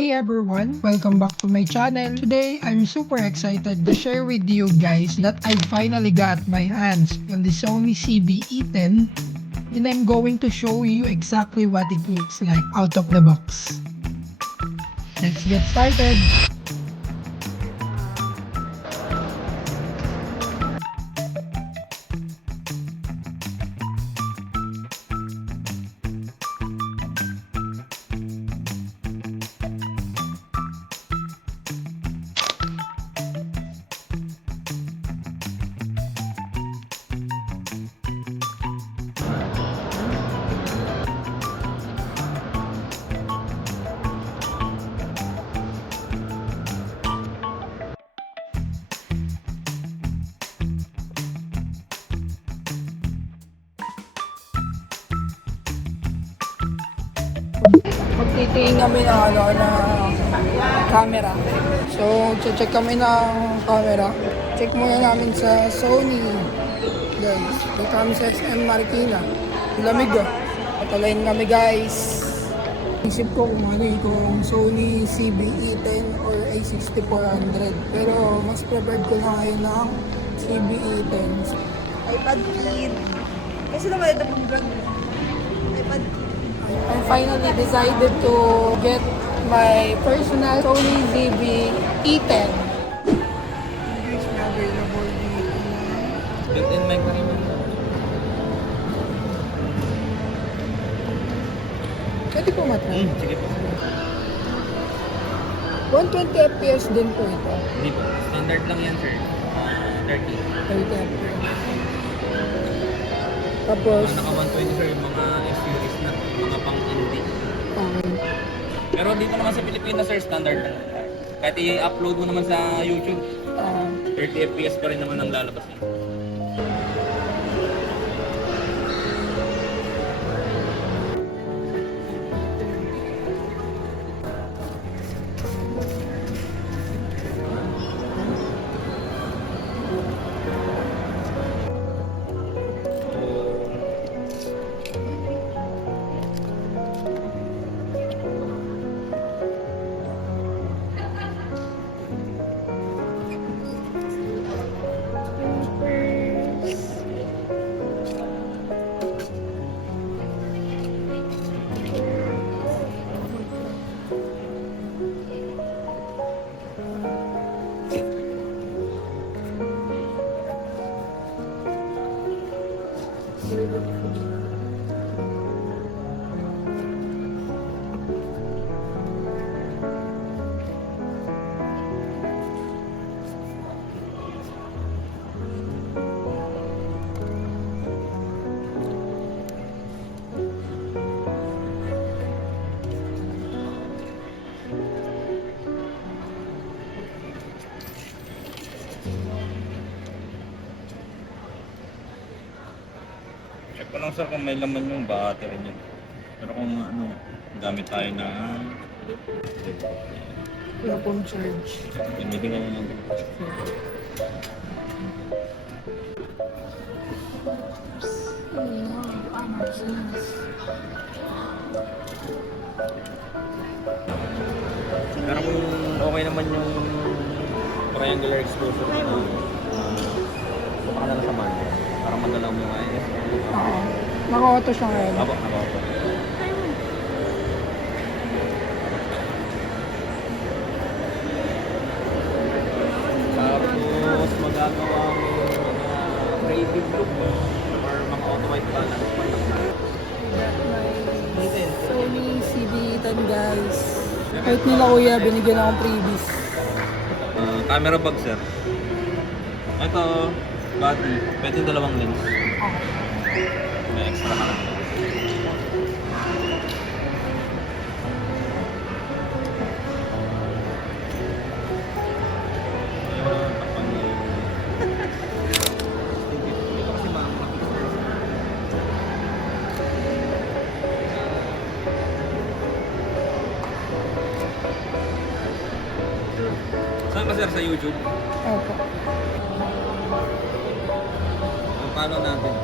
Hey everyone, welcome back to my channel. Today, I'm super excited to share with you guys that I finally got my hands on the Sony CB-E10 and I'm going to show you exactly what it looks like out of the box. Let's get started! Magtitingin kami ng camera. So, check kami ng camera. Check muna namin sa Sony. Guys, dito kami sa SM Marikina. Lamig ah. Patalayin kami guys. Isip ko kung Sony CB-E10 or A6400. Pero mas preferred ko na ngayon ng CB-E10. iPad Kid. Kasi naman ito pong brand. iPad Kid. I finally decided to get my personal Sony CB-E10. Guys, na available dito. Built-in mic na rin yun. Pwede po matry. Sige po. 120 FPS din po ito. Hindi po. Standard lang yan, sir. 30. 30 FPS. Tapos, Naka 120, sir, yung mga S-series na, mga pang-indie. Pero dito naman sa Pilipinas, sir, standard lang. Kahit i-upload mo naman sa YouTube, 30 FPS pa rin naman ang lalabas niya. Check ko lang, sir, kung may laman yung battery niya. Pero kung ano, gamit tayo na wala pong charge. binibigyan mo lang. Pero kung okay naman yung triangular exposure na baka na lang sa manual. Para magalaw mo yung IS. Oo. Naka-auto siya ngayon. Aba. Tapos magagawa mo yung mga creative look or mga auto-white balance. Sony CB-E10 guys. Kahit nila kuya, binigyan akong freebies. Camera bag, sir. Ito, body. Pwede dalawang lens. May extra ka lang. Saan ka, sir? Sa YouTube? Opo. Paano natin?